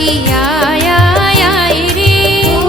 নগরবাসী আয় আয় আয় রে, ও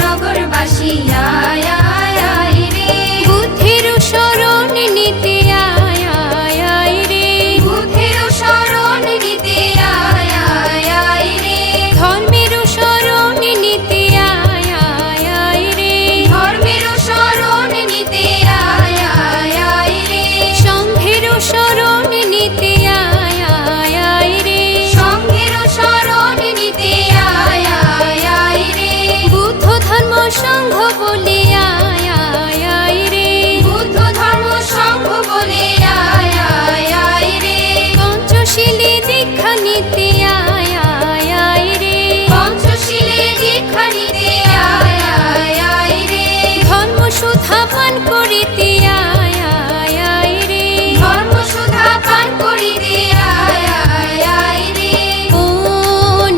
নগরবাসী আয় আয় আয় রে, বুদ্ধের শরণ নিতে আয় আয় আয় রে, বুদ্ধের শরণ নিতে আয় আয় আয় রে, ধর্মের শরণ নিতে আয় আয় আয় রে, ধর্মের শরণ নিতে আয় আয় আয় রে, সংঘের শরণ নিতে আয় আয় আয় রে, সংঘের শরণ নিতে আয় আয় আয় রে, বুদ্ধ ধর্ম সংঘ বলে আয় আয় আয় রে, বুদ্ধ ধর্ম সংঘ বলে আয় আয় আয় রে, পঞ্চশীলে দীক্ষা নিতে আয় আয় আয় রে, পঞ্চশীলে দীক্ষা নিতে আয় আয় আয় রে, ধর্ম সুধা পান করিতে আয় আয় আয় রে, ধর্ম সুধা পান করিতে আয় আয় আয় রে, ও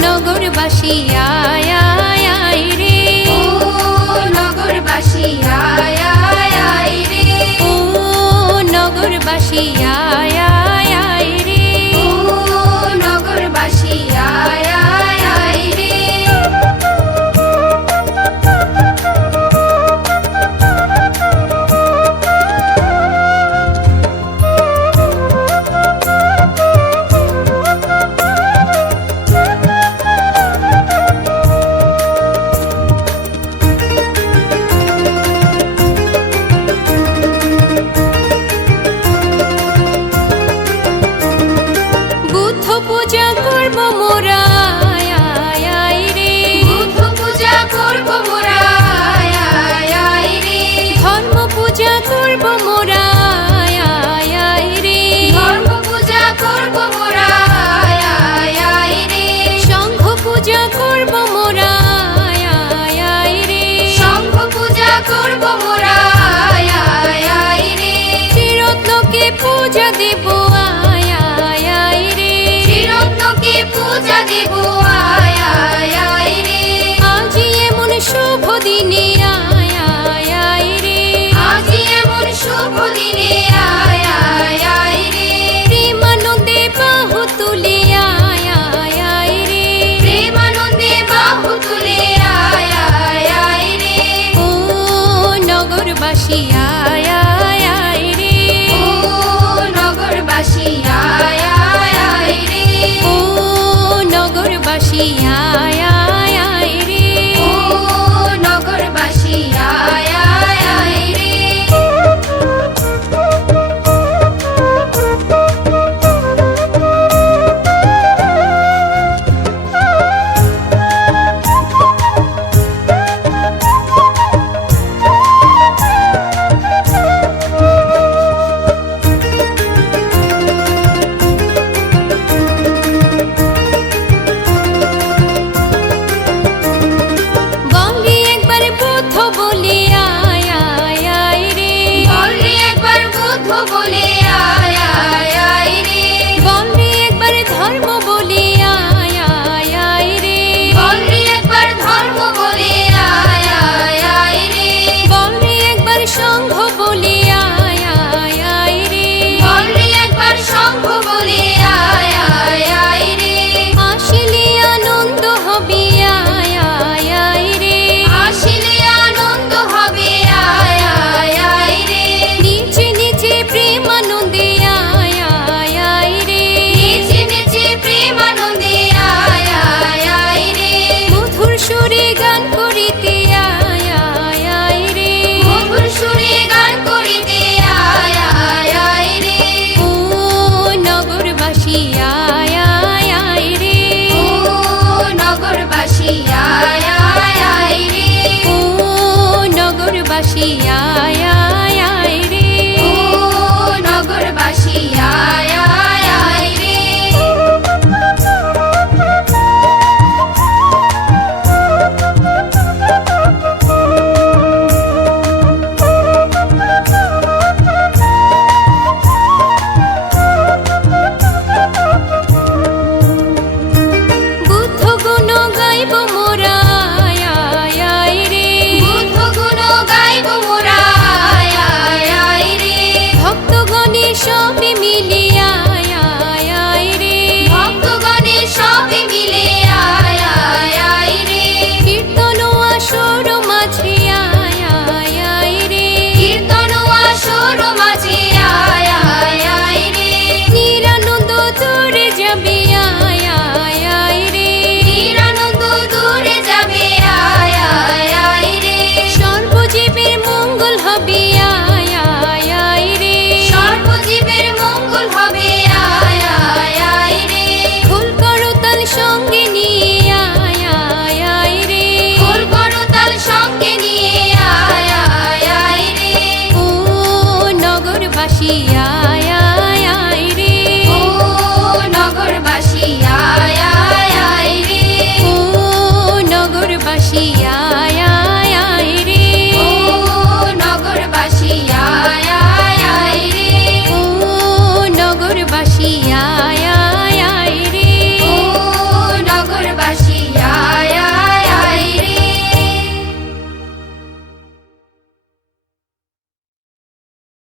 নগরবাসী আয় আয় আয় রে, ও নগরবাসী আয় আয় আয় রে, ও নগরবাসী আয় আয় আয় রে, ও নগরবাসী আয় আয় আয় রে, বুদ্ধ পূজা করব মোরা আয় আয় আয় রে, বুদ্ধ পূজা করব মোরা আয় আয় আয় রে, ধর্ম পূজা করব মোরা আয় আয় আয় রে, ধর্ম পূজা করব মোরা আয় আয় আয় রে, সংঘ পূজা করব মোরা আয় আয় আয় রে, সংঘ পূজা করব মোরা আয় আয় আয় রে, ত্রিরত্নকে পূজা দেব আয় আয় আয় রে, ত্রিরত্নকে পূজা দেব আয় আয় আয় রে, আজি এমন শুভ দিনে আয় আয় আয় রে, আজি এমন শুভ দিনে আয় আয় আয় রে, প্রেমানন্দে বাহু তুলে আয় আয় আয় রে, প্রেমানন্দে বাহু তুলে আয় আয় আয় রে, ও নগরবাসী আয় আয় আয় রে, ও নগরবাসী আয় আয় আয় রে, ও নগরবাসী আয়